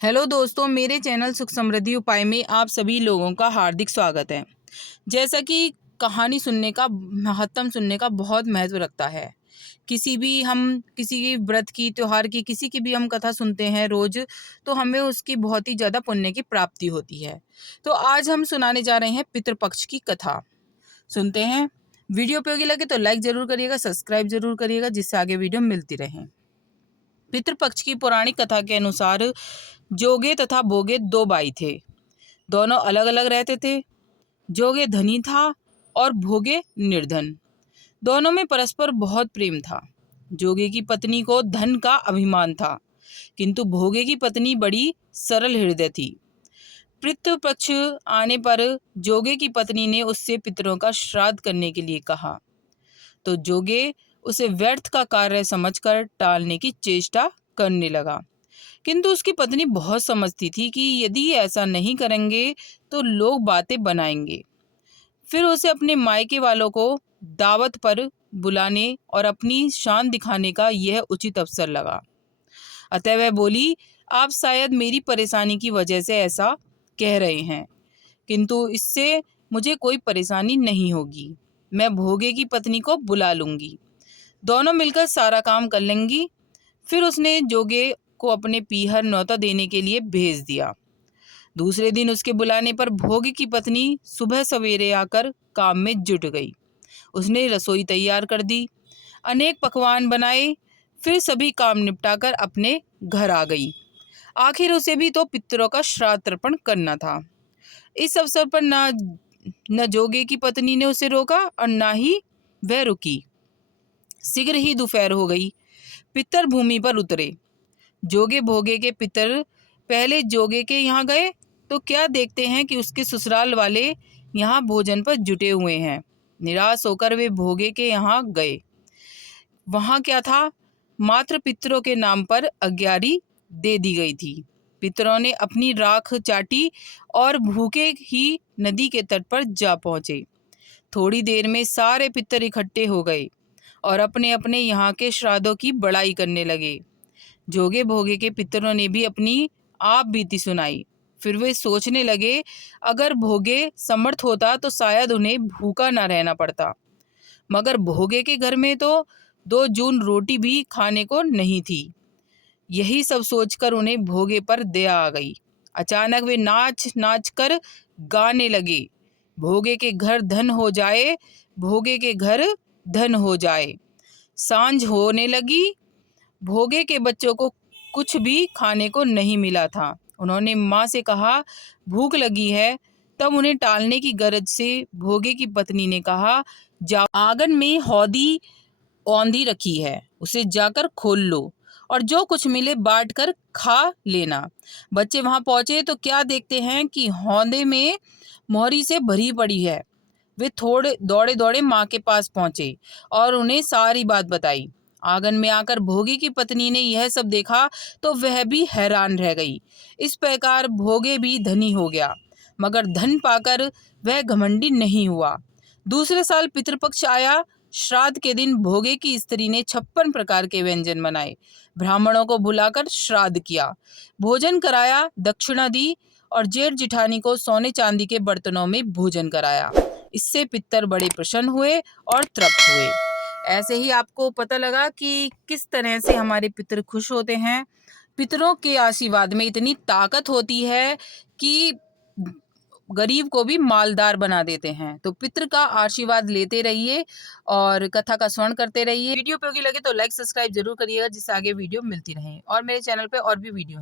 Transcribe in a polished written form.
Hello दोस्तों, मेरे channel सुख समृद्धि उपाय में आप सभी लोगों का हार्दिक स्वागत है। जैसा कि कहानी सुनने का महत्तम सुनने का बहुत महत्व रखता है। किसी की व्रत की, त्योहार की, किसी की भी हम कथा सुनते हैं रोज, तो हमें उसकी बहुत ही ज़्यादा पुण्य की प्राप्ति होती है। तो आज हम सुनाने जा रहे हैं पितृपक्ष की कथा। सुनते हैं। वीडियो उपयोगी लगे तो लाइक ज़रूर करिएगा, सब्सक्राइब ज़रूर करिएगा, जिससे आगे वीडियो मिलती रहे। पितृपक्ष की पौराणिक कथा के अनुसार जोगे तथा भोगे दो भाई थे। दोनों अलग अलग रहते थे। जोगे धनी था और भोगे निर्धन। दोनों में परस्पर बहुत प्रेम था। जोगे की पत्नी को धन का अभिमान था, किंतु भोगे की पत्नी बड़ी सरल हृदय थी। पितृपक्ष आने पर जोगे की पत्नी ने उससे पितरों का श्राद्ध करने के लिए कहा, तो जोगे उसे व्यर्थ का कार्य समझकर टालने की चेष्टा करने लगा। किंतु उसकी पत्नी बहुत समझती थी कि यदि ऐसा नहीं करेंगे तो लोग बातें बनाएंगे। फिर उसे अपने मायके वालों को दावत पर बुलाने और अपनी शान दिखाने का यह उचित अवसर लगा। अतः वह बोली, आप शायद मेरी परेशानी की वजह से ऐसा कह रहे हैं, किंतु इससे मुझे कोई परेशानी नहीं होगी। मैं भोगे की पत्नी को बुला लूंगी, दोनों मिलकर सारा काम कर लेंगी। फिर उसने जोगे को अपने पीहर न्योता देने के लिए भेज दिया। दूसरे दिन उसके बुलाने पर भोगी की पत्नी सुबह सवेरे आकर काम में जुट गई। उसने रसोई तैयार कर दी, अनेक पकवान बनाए, फिर सभी काम निपटाकर अपने घर आ गई। आखिर उसे भी तो पितरों का श्राद्ध तर्पण करना था। इस अवसर पर न जोगे की पत्नी ने उसे रोका और न ही वह रुकी। शीघ्र ही दोपहर हो गई। पितर भूमि पर उतरे। जोगे भोगे के पितर पहले जोगे के यहाँ गए तो क्या देखते हैं कि उसके ससुराल वाले यहाँ भोजन पर जुटे हुए हैं। निराश होकर वे भोगे के यहाँ गए। वहाँ क्या था, मात्र पितरों के नाम पर अग्यारी दे दी गई थी। पितरों ने अपनी राख चाटी और भूखे ही नदी के तट पर जा पहुँचे। थोड़ी देर में सारे पितर इकट्ठे हो गए और अपने अपने यहाँ के श्राद्धों की बड़ाई करने लगे। जोगे भोगे के पितरों ने भी अपनी आप बीती सुनाई। फिर वे सोचने लगे, अगर भोगे समर्थ होता तो शायद उन्हें भूखा न रहना पड़ता, मगर भोगे के घर में तो 2 जून रोटी भी खाने को नहीं थी। यही सब सोचकर उन्हें भोगे पर दया आ गई। अचानक वे नाच नाच कर गाने लगे, भोगे के घर धन हो जाए, भोगे के घर धन हो जाए। सांझ होने लगी। भोगे के बच्चों को कुछ भी खाने को नहीं मिला था। उन्होंने माँ से कहा, भूख लगी है। तब उन्हें टालने की गरज से भोगे की पत्नी ने कहा, जाओ, आंगन में हौदी औंधी रखी है, उसे जाकर खोल लो और जो कुछ मिले बांट कर खा लेना। बच्चे वहां पहुंचे तो क्या देखते हैं कि हौदे में मोहरी से भरी पड़ी है। वे थोड़े दौड़े दौड़े माँ के पास पहुंचे और उन्हें सारी बात बताई। आंगन में आकर भोगे की पत्नी ने यह सब देखा तो वह भी हैरान रह गई। इस प्रकार भोगे भी धनी हो गया, मगर धन पाकर वह घमंडी नहीं हुआ। दूसरे साल पितृपक्ष आया। श्राद्ध के दिन भोगे की स्त्री ने 56 प्रकार के व्यंजन बनाए, ब्राह्मणों को बुलाकर श्राद्ध किया, भोजन कराया, दक्षिणा दी और जेठ जिठानी को सोने चांदी के बर्तनों में भोजन कराया। इससे पितर बड़े प्रसन्न हुए और तृप्त हुए। ऐसे ही आपको पता लगा कि किस तरह से हमारे पितर खुश होते हैं। पितरों के आशीर्वाद में इतनी ताकत होती है कि गरीब को भी मालदार बना देते हैं। तो पितर का आशीर्वाद लेते रहिए और कथा का श्रवण करते रहिए। वीडियो उपयोगी लगे तो लाइक सब्सक्राइब जरूर करिएगा, जिससे आगे वीडियो मिलती रहे और मेरे चैनल पे और भी वीडियो